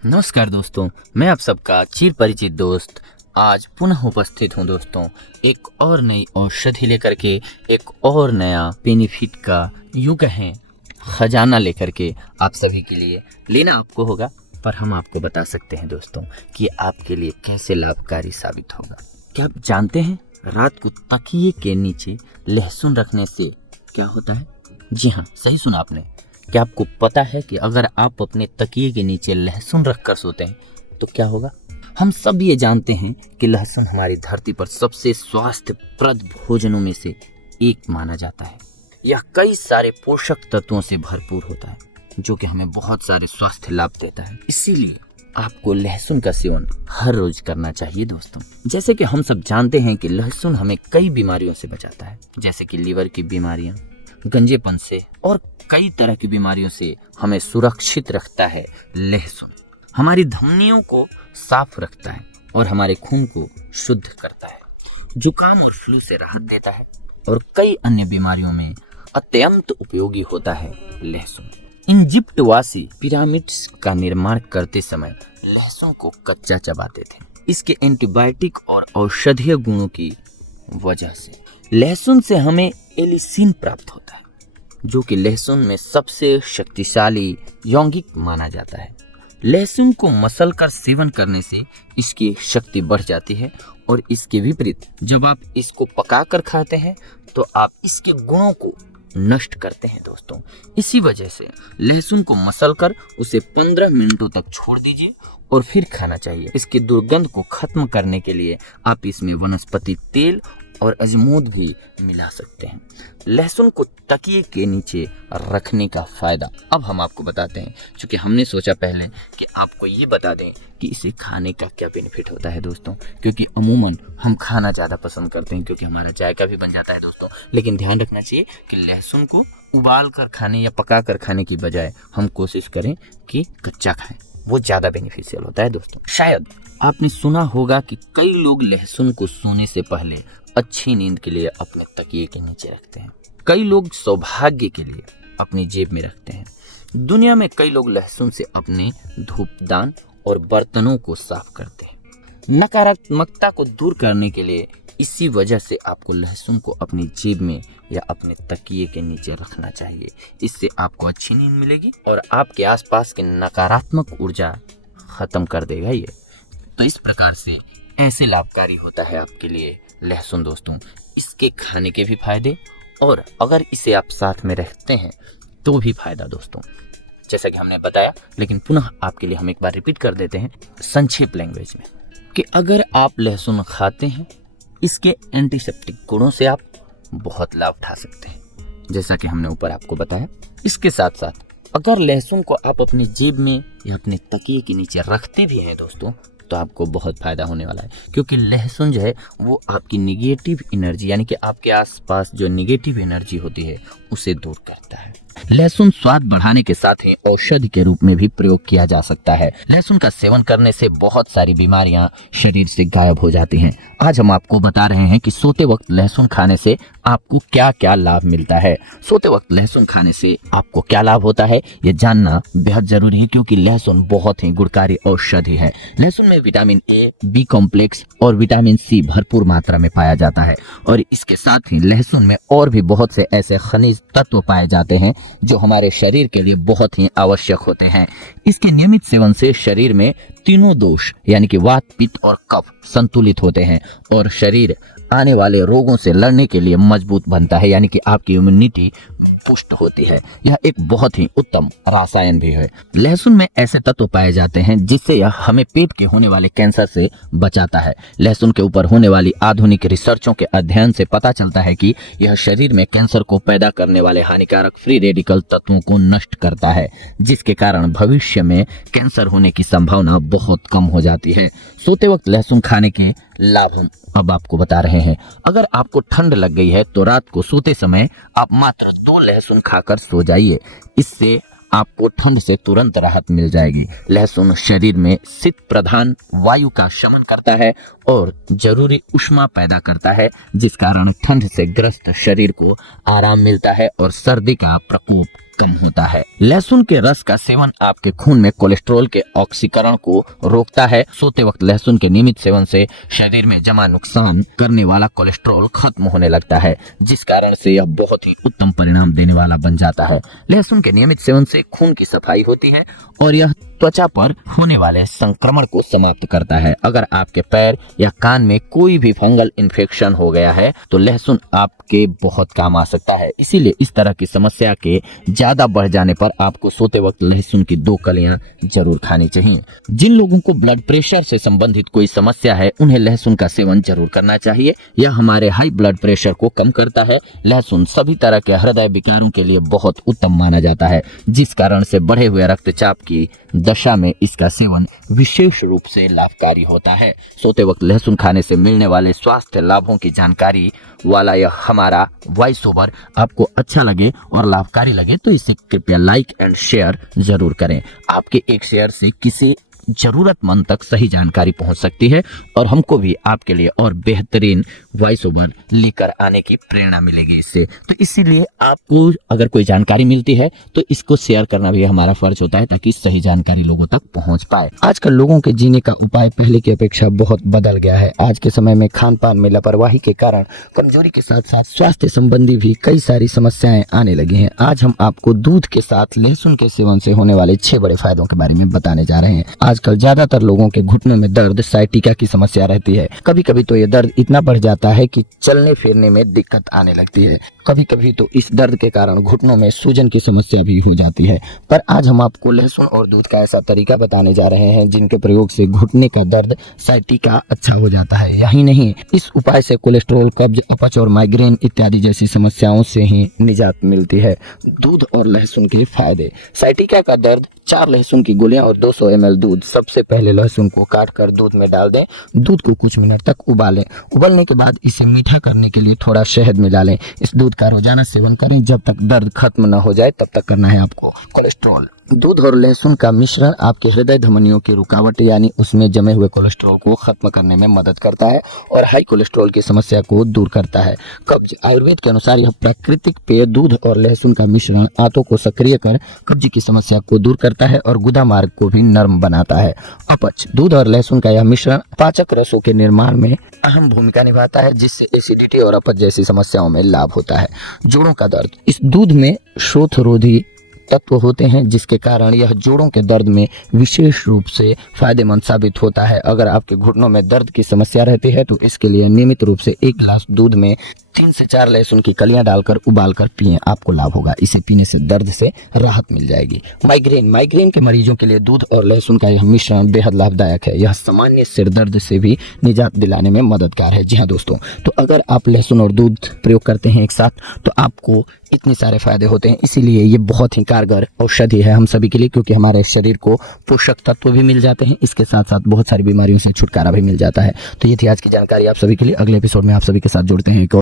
नमस्कार दोस्तों, मैं आप सबका चिर परिचित दोस्त आज पुनः उपस्थित हूं दोस्तों, एक और नई औषधि लेकर के, एक और नया बेनिफिट का यूं कहें खजाना लेकर के आप सभी के लिए। लेना आपको होगा, पर हम आपको बता सकते हैं दोस्तों कि आपके लिए कैसे लाभकारी साबित होगा। क्या आप जानते हैं रात को तकिए के नीचे लहसुन रखने से क्या होता है? जी हाँ, सही सुना आपने। क्या आपको पता है कि अगर आप अपने तकिए के नीचे लहसुन रखकर सोते हैं तो क्या होगा? हम सब ये जानते हैं कि लहसुन हमारी धरती पर सबसे स्वास्थ्यप्रद भोजनों में से एक माना जाता है। यह कई सारे पोषक तत्वों से भरपूर होता है, जो कि हमें बहुत सारे स्वास्थ्य लाभ देता है। इसीलिए आपको लहसुन का सेवन हर रोज करना चाहिए दोस्तों। जैसे कि हम सब जानते हैं कि लहसुन हमें कई बीमारियों से बचाता है, जैसे कि लीवर की बीमारियां, गंजेपन से और कई तरह की बीमारियों से हमें सुरक्षित रखता है। लहसुन हमारी धमनियों को साफ रखता है और हमारे खून को शुद्ध करता है, जुकाम और फ्लू से राहत देता है और कई अन्य बीमारियों में अत्यंत उपयोगी होता है लहसुन। इजिप्टवासी पिरामिड्स का निर्माण करते समय लहसुन को कच्चा चबाते थे। इसके एंटीबायोटिक और औषधीय गुणों की वजह से लहसुन से हमें एलिसिन प्राप्त होता है, जो कि लहसुन में सबसे शक्तिशाली यौगिक माना जाता है। लहसुन को मसल कर सेवन करने से इसकी शक्ति बढ़ जाती है और इसके विपरीत जब आप इसको पकाकर खाते हैं तो आप इसके गुणों को नष्ट करते हैं दोस्तों। इसी वजह से लहसुन को मसल कर उसे 15 मिनटों तक छोड़ दीजिए और फिर खाना चाहिए। इसकी दुर्गंध को खत्म करने के लिए आप इसमें वनस्पति तेल और अजमोद भी मिला सकते हैं। लहसुन को तकिए के नीचे रखने का फायदा अब हम आपको बताते हैं, क्योंकि हमने सोचा पहले कि आपको ये बता दें कि इसे खाने का क्या बेनिफिट होता है दोस्तों। क्योंकि अमूमन हम खाना ज़्यादा पसंद करते हैं, क्योंकि हमारा जायका भी बन जाता है दोस्तों। लेकिन ध्यान रखना चाहिए कि लहसुन को उबाल कर खाने या पका कर खाने की बजाय हम कोशिश करें कि कच्चा खाएं, वो ज़्यादा बेनिफिशियल होता है दोस्तों। शायद आपने सुना होगा कि कई लोग लहसुन को सोने से पहले अच्छी नींद के लिए अपने तकिए के नीचे रखते हैं। कई लोग सौभाग्य के लिए अपनी जेब में रखते हैं। दुनिया में कई लोग लहसुन से अपने धूपदान और बर्तनों को साफ करते हैं। नकारात्मकता को दूर करने के लिए इसी वजह से आपको लहसुन को अपनी जेब में या अपने तकिए के नीचे रखना चाहिए। इससे आपको अच्छी नींद मिलेगी और आपके आसपास की नकारात्मक ऊर्जा खत्म कर देगा ये। तो इस प्रकार से ऐसे लाभकारी होता है आपके लिए लहसुन दोस्तों। इसके खाने के भी फायदे और अगर इसे आप साथ में रखते हैं तो भी फायदा दोस्तों, जैसा कि हमने बताया। लेकिन पुनः आपके लिए हम एक बार रिपीट कर देते हैं संक्षेप लैंग्वेज में कि अगर आप लहसुन खाते हैं, इसके एंटीसेप्टिक गुणों से आप बहुत लाभ उठा सकते हैं, जैसा कि हमने ऊपर आपको बताया। इसके साथ साथ अगर लहसुन को आप अपनी जेब में या अपने तकिए के नीचे रखते भी हैं दोस्तों, तो आपको बहुत फायदा होने वाला है। क्योंकि लहसुन जो है वो आपकी निगेटिव एनर्जी, यानी कि आपके आसपास जो निगेटिव एनर्जी होती है उसे दूर करता है। लहसुन स्वाद बढ़ाने के साथ ही औषधि के रूप में भी प्रयोग किया जा सकता है। लहसुन का सेवन करने से बहुत सारी बीमारियां शरीर से गायब हो जाती हैं। आज हम आपको बता रहे हैं कि सोते वक्त लहसुन खाने से आपको क्या क्या लाभ मिलता है। सोते वक्त लहसुन खाने से आपको क्या लाभ होता है ये जानना बेहद जरूरी है, क्योंकि लहसुन बहुत ही गुणकारी औषधि है। लहसुन में विटामिन ए, बी कॉम्प्लेक्स और विटामिन सी भरपूर मात्रा में पाया जाता है और इसके साथ ही लहसुन में और भी बहुत से ऐसे खनिज तत्व पाए जाते हैं जो हमारे शरीर के लिए बहुत ही आवश्यक होते हैं। इसके नियमित सेवन से शरीर में तीनों दोष यानी कि वात, पित्त और कफ संतुलित होते हैं और शरीर आने वाले रोगों से लड़ने के लिए मजबूत बनता है, यानी कि आपकी इम्यूनिटी पुष्ट होती है। यह एक बहुत ही उत्तम रसायन भी है। लहसुन में ऐसे तत्व पाए जाते हैं जिससे यह हमें पेट के होने वाले कैंसर से बचाता है। लहसुन के ऊपर होने वाली आधुनिक रिसर्चों के अध्ययन से पता चलता है कि यह शरीर में कैंसर को पैदा करने वाले हानिकारक फ्री रेडिकल तत्वों को नष्ट करता है, जिसके कारण भविष्य में कैंसर होने की संभावना बहुत कम हो जाती है। सोते वक्त लहसुन खाने के लाभ अब आपको बता रहे हैं। अगर आपको ठंड लग गई है तो रात को सोते समय आप मात्र 2 लहसुन खाकर सो जाइए। इससे आपको ठंड से तुरंत राहत मिल जाएगी। लहसुन शरीर में शीत प्रधान वायु का शमन करता है और जरूरी ऊष्मा पैदा करता है, जिस कारण ठंड से ग्रस्त शरीर को आराम मिलता है और सर्दी का प्रकोप कम होता है। लहसुन के रस का सेवन आपके खून में कोलेस्ट्रॉल के ऑक्सीकरण को रोकता है। सोते वक्त लहसुन के नियमित सेवन से शरीर में जमा नुकसान करने वाला कोलेस्ट्रॉल खत्म होने लगता है, जिस कारण से यह बहुत ही उत्तम परिणाम देने वाला बन जाता है। लहसुन के नियमित सेवन से खून की सफाई होती है और यह त्वचा पर होने वाले संक्रमण को समाप्त करता है। अगर आपके पैर या कान में कोई भी फंगल इन्फेक्शन हो गया है तो लहसुन आपके बहुत काम आ सकता है। इसीलिए इस तरह की समस्या के ज्यादा बढ़ जाने पर आपको सोते वक्त लहसुन की 2 कलियां जरूर खानी चाहिए। जिन लोगों को ब्लड प्रेशर से संबंधित कोई समस्या है उन्हें लहसुन का सेवन जरूर करना चाहिए। यह हमारे हाई ब्लड प्रेशर को कम करता है। लहसुन सभी तरह के हृदय विकारों के लिए बहुत उत्तम माना जाता है, जिस कारण से बढ़े हुए रक्तचाप की दशा में इसका सेवन विशेष रूप से लाभकारी होता है। सोते वक्त लहसुन खाने से मिलने वाले स्वास्थ्य लाभों की जानकारी वाला यह हमारा वॉइस ओवर आपको अच्छा लगे और लाभकारी लगे तो इसे कृपया लाइक एंड शेयर जरूर करें। आपके एक शेयर से किसी जरूरतमंद तक सही जानकारी पहुंच सकती है और हमको भी आपके लिए और बेहतरीन वॉइस ओवर लेकर आने की प्रेरणा मिलेगी इससे। तो इसीलिए आपको अगर कोई जानकारी मिलती है तो इसको शेयर करना भी हमारा फर्ज होता है ताकि सही जानकारी लोगों तक पहुंच पाए। आजकल लोगों के जीने का उपाय पहले की अपेक्षा बहुत बदल गया है। आज के समय में खान पान में लापरवाही के कारण कमजोरी के साथ साथ स्वास्थ्य संबंधी भी कई सारी समस्याएं आने लगी हैं। आज हम आपको दूध के साथ लहसुन के सेवन से होने वाले 6 बड़े फायदों के बारे में बताने जा रहे हैं। आजकल ज्यादातर लोगों के घुटनों में दर्द, साइटिका की समस्या रहती है। कभी कभी तो ये दर्द इतना बढ़ जाता है कि चलने फिरने में दिक्कत आने लगती है। कभी कभी तो इस दर्द के कारण घुटनों में सूजन की समस्या भी हो जाती है। पर आज हम आपको लहसुन और दूध का ऐसा तरीका बताने जा रहे हैं जिनके प्रयोग से घुटने का दर्द, साइटिका अच्छा हो जाता है। यही नहीं, इस उपाय से कोलेस्ट्रॉल, कब्ज, अपच और माइग्रेन इत्यादि जैसी समस्याओं से ही निजात मिलती है। दूध और लहसुन के फायदे। साइटिका का दर्द, 4 लहसुन की गोलियां और 200 ml दूध। सबसे पहले लहसुन को काटकर दूध में डाल दें। दूध को कुछ मिनट तक उबालें। उबलने के बाद इसे मीठा करने के लिए थोड़ा शहद मिला लें। इस दूध का रोजाना सेवन करें जब तक दर्द खत्म न हो जाए, तब तक करना है आपको। कोलेस्ट्रॉल। दूध और लहसुन का मिश्रण आपके हृदय धमनियों की रुकावट यानी उसमें जमे हुए कोलेस्ट्रॉल को खत्म करने में मदद करता है और हाई कोलेस्ट्रॉल की समस्या को दूर करता है। कब्ज। आयुर्वेद के अनुसार यह प्राकृतिक पेय दूध और लहसुन का मिश्रण आंतों को सक्रिय कर कब्ज की समस्या को दूर करता है और गुदा मार्ग को भी नर्म बनाता है। अपच। दूध और लहसुन का यह मिश्रण पाचक रसों के निर्माण में अहम भूमिका निभाता है, जिससे एसिडिटी और अपच जैसी समस्याओं में लाभ होता है। जोड़ों का दर्द। इस दूध में शोथरोधी तत्व होते हैं जिसके कारण यह जोड़ों के दर्द में विशेष रूप से फायदेमंद साबित होता है। अगर आपके घुटनों में दर्द की समस्या रहती है तो इसके लिए नियमित रूप से 1 गिलास दूध में 3 से 4 लहसुन की कलियां डालकर उबालकर पिएं, आपको लाभ होगा। इसे पीने से दर्द से राहत मिल जाएगी। माइग्रेन के मरीजों के लिए दूध और लहसुन का यह मिश्रण बेहद लाभदायक है। यह सामान्य सिर दर्द से भी निजात दिलाने में मददगार है। जी हाँ दोस्तों, तो अगर आप लहसुन और दूध प्रयोग करते हैं एक साथ तो आपको इतने सारे फायदे होते हैं। इसीलिए ये बहुत ही कारगर औषधि है हम सभी के लिए, क्योंकि हमारे शरीर को पोषक तत्व भी मिल जाते हैं, इसके साथ साथ बहुत सारी बीमारियों से छुटकारा भी मिल जाता है। तो ये थी आज की जानकारी आप सभी के लिए। अगले एपिसोड में आप सभी के साथ जुड़ते हैं।